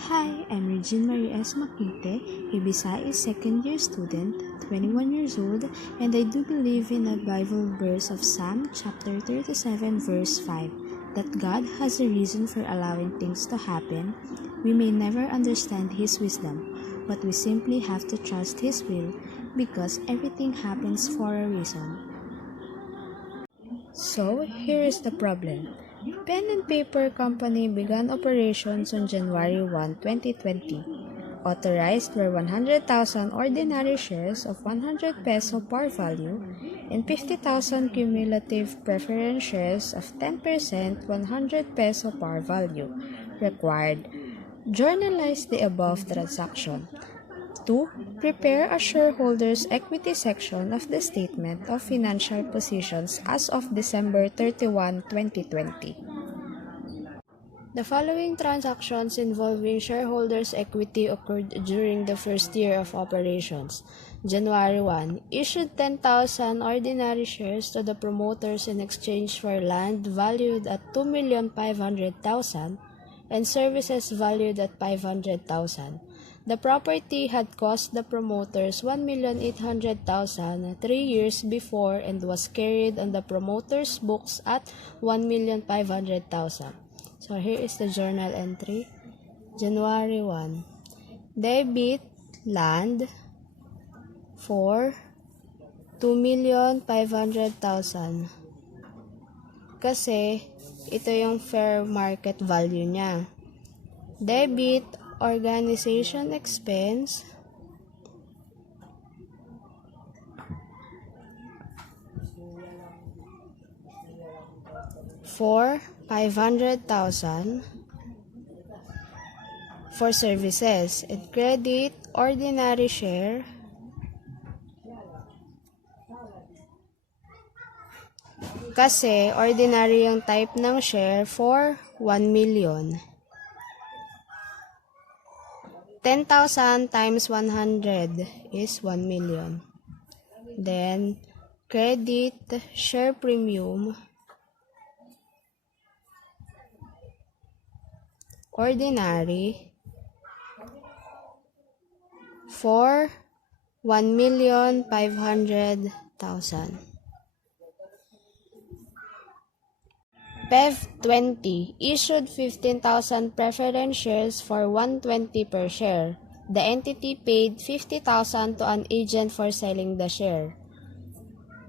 Hi, I'm Regine Marie S. Makite, a Visayas second-year student, 21 years old, and I do believe in a Bible verse of Psalm chapter 37 verse 5 that God has a reason for allowing things to happen. We may never understand His wisdom, but we simply have to trust His will because everything happens for a reason. So, here is the problem. Pen and Paper Company began operations on January 1, 2020. Authorized were 100,000 ordinary shares of 100 peso par value and 50,000 cumulative preference shares of 10% 100 peso par value required. Journalize the above transaction. 2. Prepare a shareholders' equity section of the Statement of Financial Positions as of December 31, 2020. The following transactions involving shareholders' equity occurred during the first year of operations. January 1, issued 10,000 ordinary shares to the promoters in exchange for land valued at 2,500,000 and services valued at 500,000. The property had cost the promoters 1,800,000 3 years before and was carried on the promoters' books at 1,500,000. So here is the journal entry. January 1. Debit land for 2,500,000. Kasi ito yung fair market value niya. Debit organization expense for 500,000 for services and credit ordinary share kasi ordinary yung type ng share for 1 million. 10,000 times 100 is 1 million. Then, credit share premium ordinary for 1,500,000. PEV 20 issued 15,000 preference shares for 120 per share. The entity paid 50,000 to an agent for selling the share.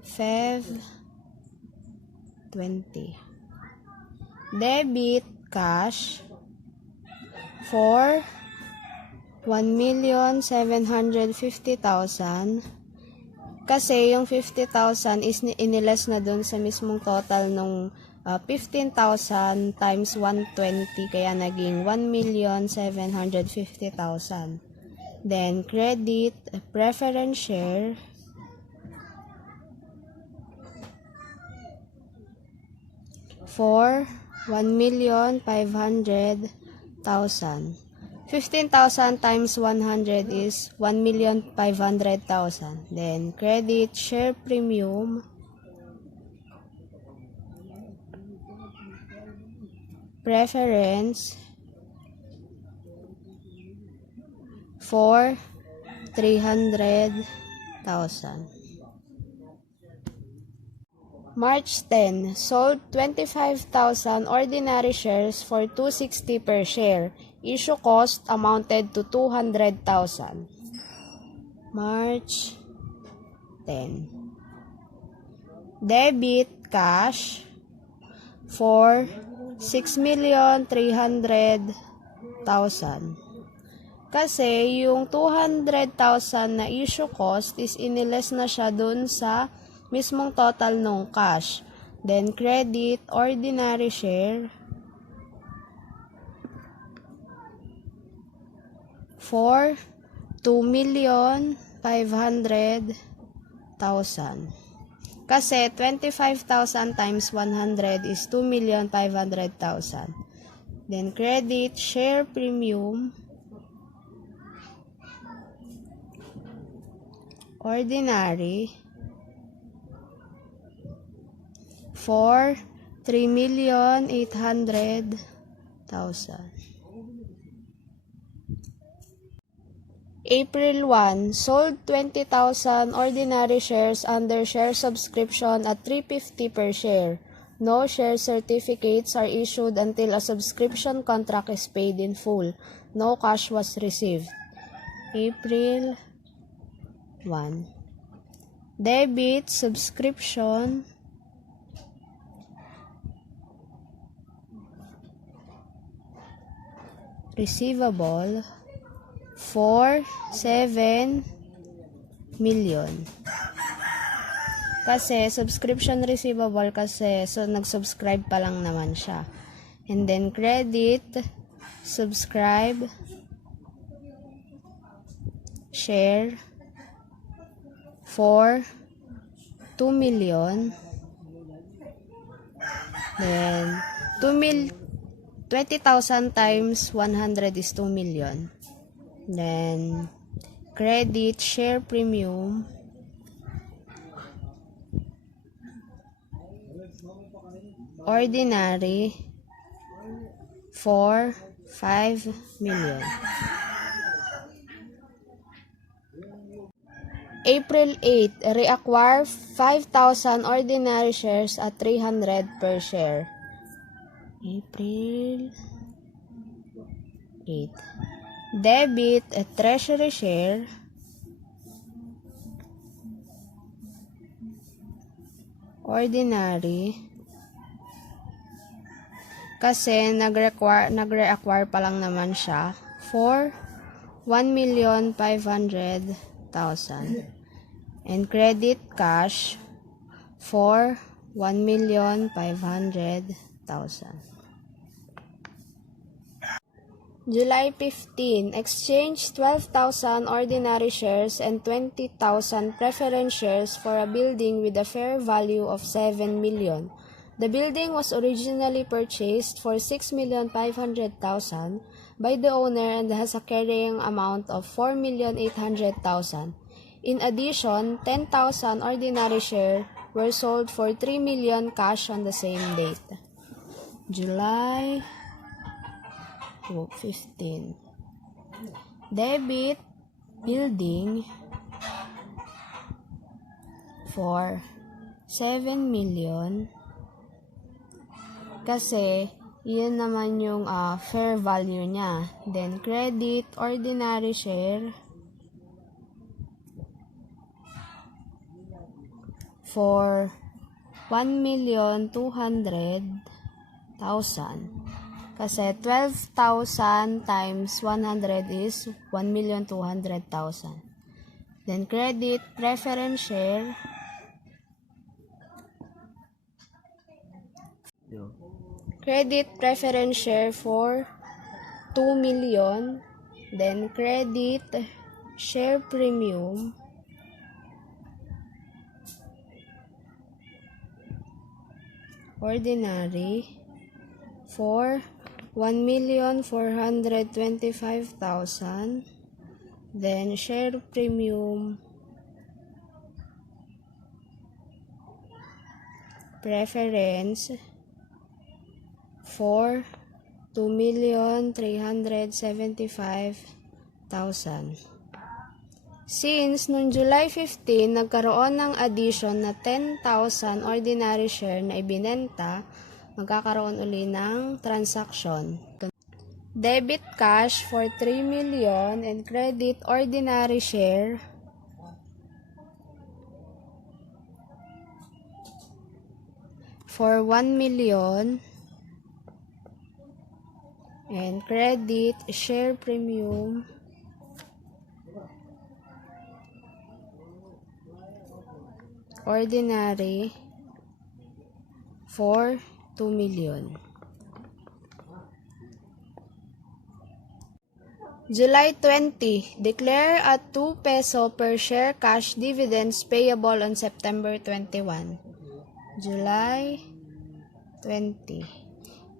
PEV 20. Debit cash for 1,750,000 kasi yung 50,000 is iniles na dun sa mismong total nung 15,000 times 120 kaya naging 1,750,000. Then credit preference share for 1,500,000. 15,000 times 100 is 1,500,000. Then credit share premium preference for 300,000. March 10, sold 25,000 ordinary shares for 260 per share. Issue cost amounted to 200,000. March 10. Debit cash for 6,300,000. Kasi yung 200,000 na issue cost is iniles na siya dun sa mismong total ng cash. Then credit ordinary share for 2,500,000. Kasi 25,000 times 100 is 2,500,000. Then credit share premium ordinary for 3,800,000. April 1, sold 20,000 ordinary shares under share subscription at 350 per share. No share certificates are issued until a subscription contract is paid in full. No cash was received. April 1. Debit subscription receivable for 7 million. Kasi subscription receivable kasi so nag-subscribe pa lang naman siya. And then credit subscribe share for 2 million. Then 20,000 times 100 is 2 million. Then credit share premium ordinary for 5 million. April 8, reacquire 5,000 ordinary shares at 300 per share. April 8. Debit a treasury share ordinary kasi nagre-acquire pa lang naman siya for 1,500,000 and credit cash for 1,500,000. July 15, exchange 12,000 ordinary shares and 20,000 preference shares for a building with a fair value of 7 million. The building was originally purchased for 6,500,000 by the owner and has a carrying amount of 4,800,000. In addition, 10,000 ordinary shares were sold for 3 million cash on the same date. July 15. Debit building for 7 million kasi yun naman yung fair value niya. Then credit ordinary share for 1,200,000 kasi 12,000 times 100 is 1,200,000. Then credit preference share for 2 million. Then credit share premium ordinary for 1,425,000. Then share premium preference for 2,375,000. Since noong July 15, nagkaroon ng addition na 10,000 ordinary share na ibinenta, magkakaroon uli ng transaction. Debit cash for 3 million and credit ordinary share for 1 million and credit share premium ordinary for 2 million. July 20, declare a 2 peso per share cash dividends payable on September 21. July 20.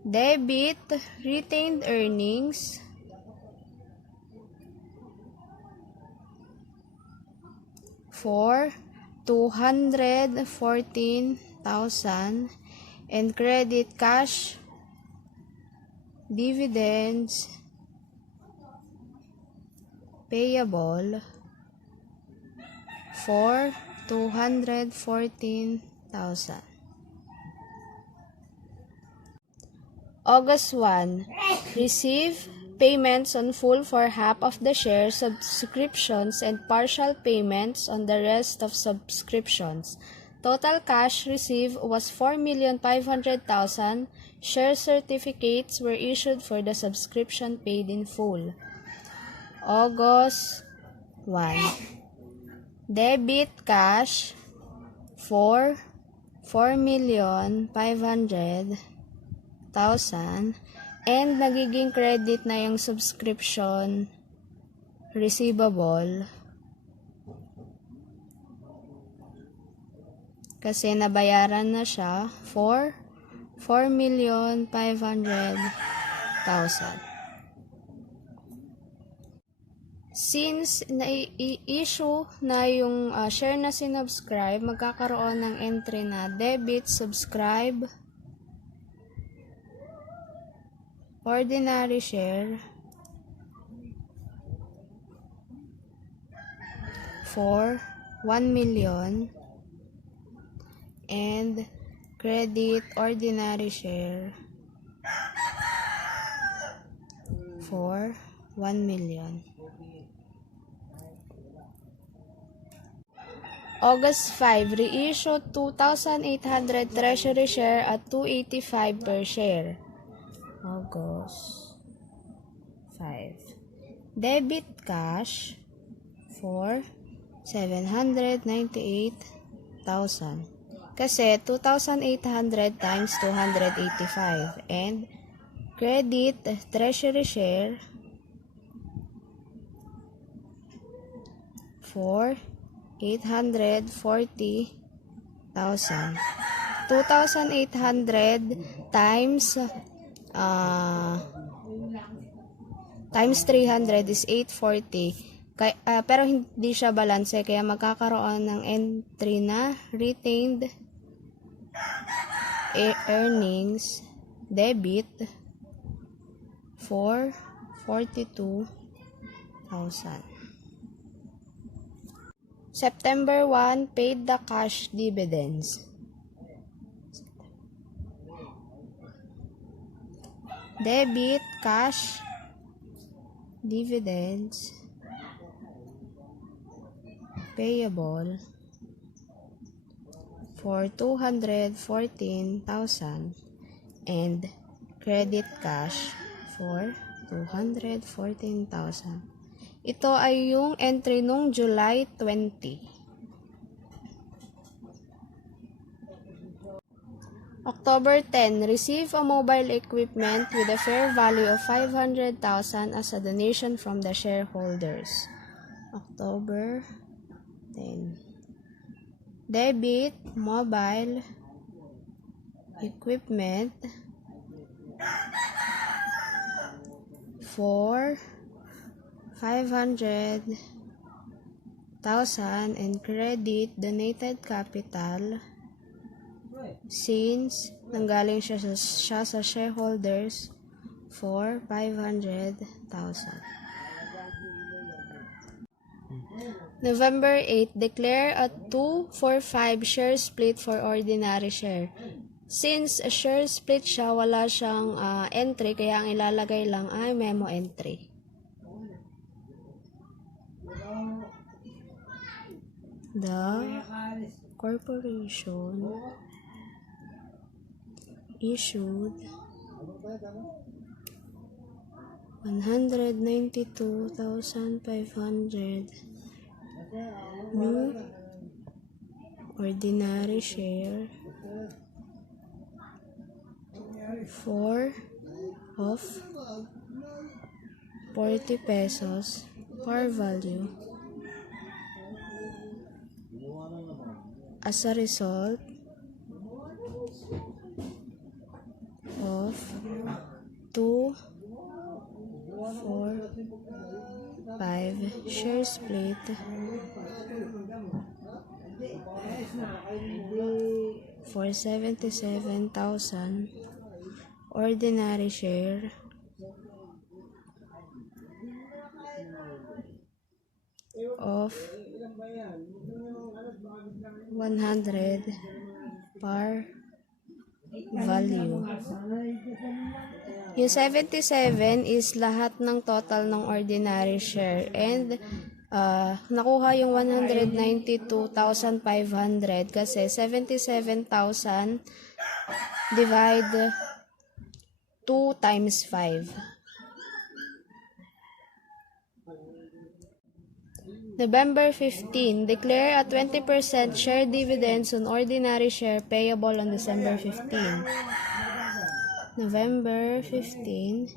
Debit retained earnings for 214,000 and credit cash dividends payable for 214,000. August 1, receive payments on full for half of the share subscriptions and partial payments on the rest of subscriptions. Total cash received was 4,500,000. Share certificates were issued for the subscription paid in full. August 1. Debit cash for 4,500,000 and nagiging credit na yung subscription receivable kasi nabayaran na siya for 4,500,000. Since na-issue na yung share na sinubscribe, magkakaroon ng entry na debit, subscribe, ordinary share for 1 million and credit ordinary share for 1 million. August 5, reissue 2,800 treasury share at 285 per share. August 5. Debit cash for 798,000. Kasi 2,800 times 285. And credit treasury share for 840,000. 2,800 times 300 is 840. Pero hindi siya balanse kaya magkakaroon ng entry na retained earnings debit for 42,000. September 1, paid the cash dividends. Debit cash dividends payable for 214,000 and credit cash for 214,000. Ito ay yung entry nung July 20. October 10, receive a mobile equipment with a fair value of 500,000 as a donation from the shareholders. October 10. Debit mobile equipment for 500,000 and credit donated capital since nanggaling siya sa shareholders for 500,000. November 8, declare a 2-for-5 share split for ordinary share. Since a share split siya, wala siyang entry, kaya ang ilalagay lang ay memo entry. The corporation issued 192,500 new ordinary share of 40 pesos par value. As a result of 2-for-5 share split for 77,000 ordinary share of 100 par value. Yung 77 is lahat ng total ng ordinary share and nakuha yung 192,500 kasi 77,000 divide 2 times 5. November 15, declare a 20% share dividends on ordinary share payable on December 15. November 15,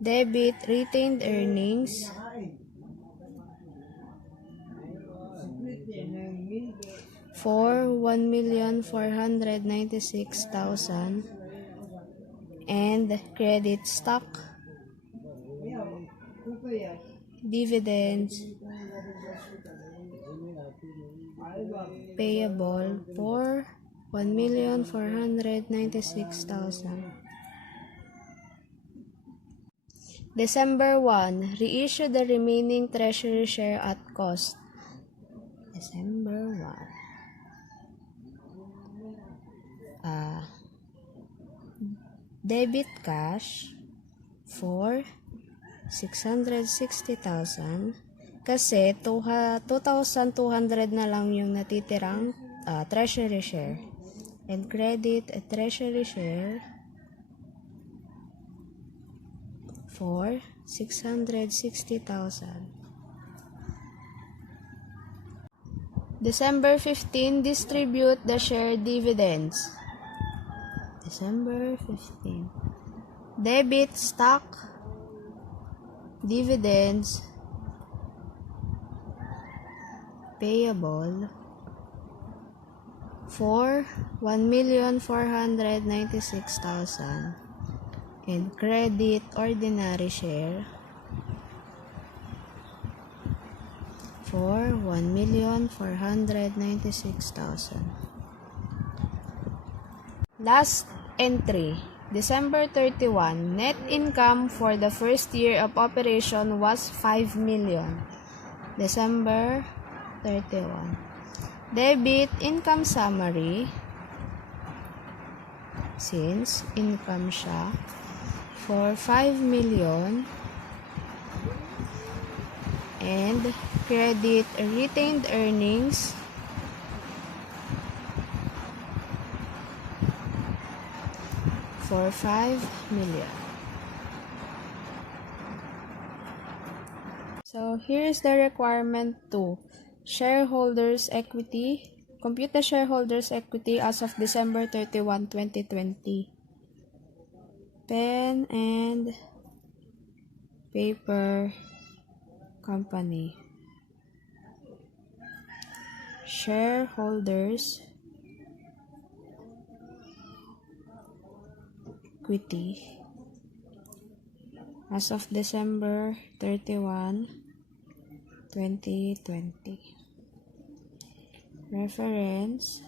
debit retained earnings for 1,496,000 and credit stock dividends payable for 1,496,000. December 1, reissue the remaining treasury share at cost. December 1. Debit cash for 660,000 kasi 2,200 na lang yung natitirang treasury share, and credit a treasury share for 660,000. December 15, distribute the share dividends. December 15. Debit stock dividends payable for 1,496,000 and credit ordinary share for 1,496,000. Last entry, December 31, net income for the first year of operation was 5 million. December 31. Debit income summary, since income siya, for 5 million, and credit retained earnings for 5 million. So here's the requirement 2. Shareholders equity. Compute the shareholders equity as of December 31, 2020. Pen and paper company. Shareholders equity as of December 31, 2020. Reference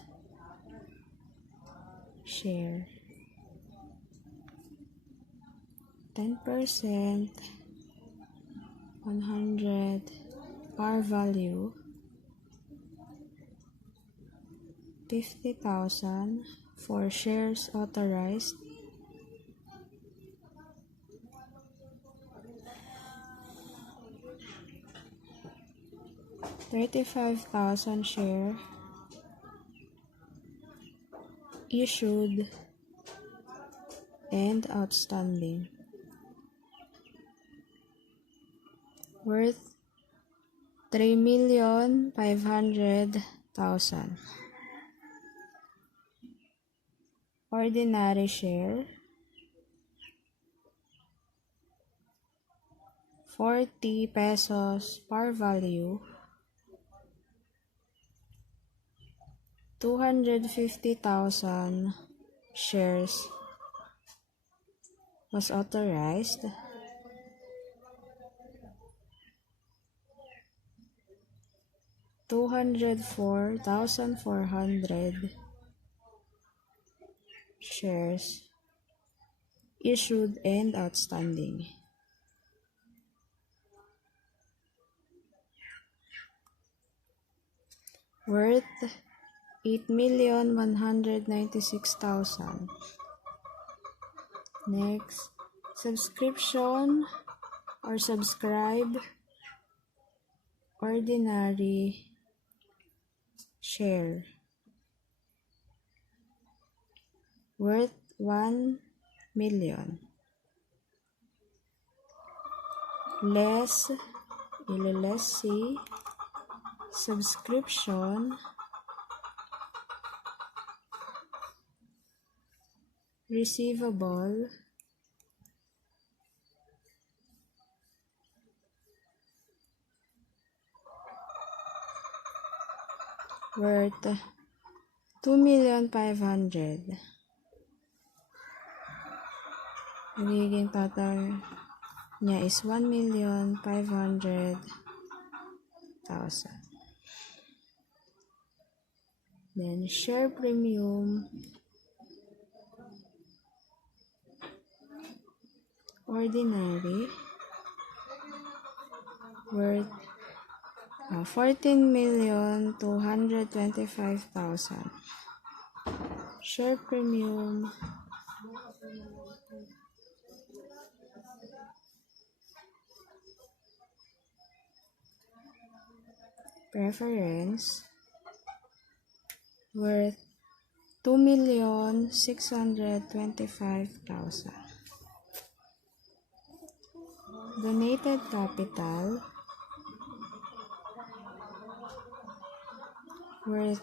share 10%, 100 par value, 50,000 for shares authorized, 35,000 share issued and outstanding, worth 3,500,000. Ordinary share 40 pesos par value, 250,000 shares was authorized, 204,400 shares issued and outstanding. worth 8,196,000. Next, subscription or subscribe ordinary share worth 1 million. Less LLC subscription receivable worth 2,500,000. Magiging total niya is 1,500,000. Then share premium ordinary worth 14,225,000. Share premium preference worth 2,625,000. Donated capital worth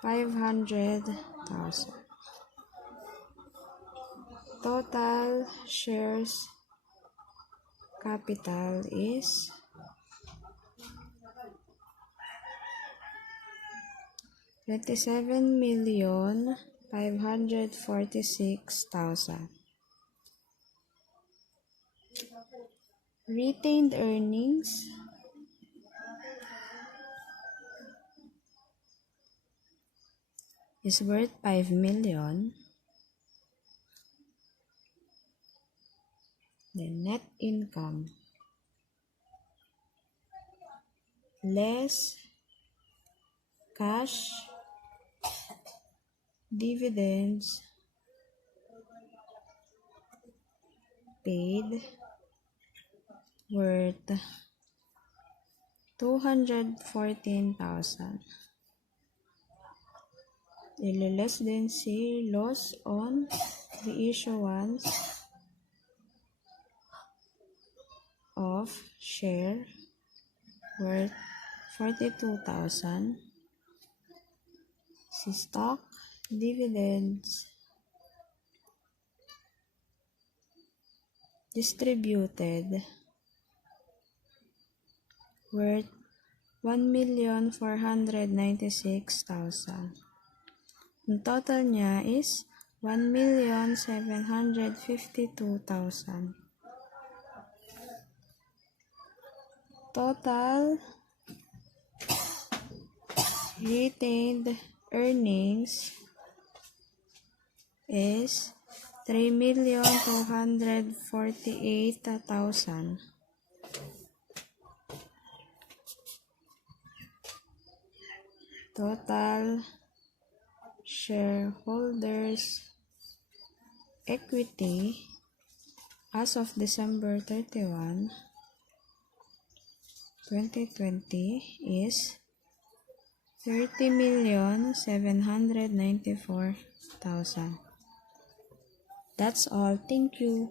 500,000. Total shares capital is 27,546,000. Retained earnings is worth 5 million. The net income less cash dividends paid worth 214,000. Less than say loss on the issuance of share worth 42,000. Stock dividends distributed worth 1,496,000. Ang total niya is 1,752,000. Total retained earnings is 3,248,000. Total shareholders equity as of December 31, 2020 is 30,794,000. That's all. Thank you.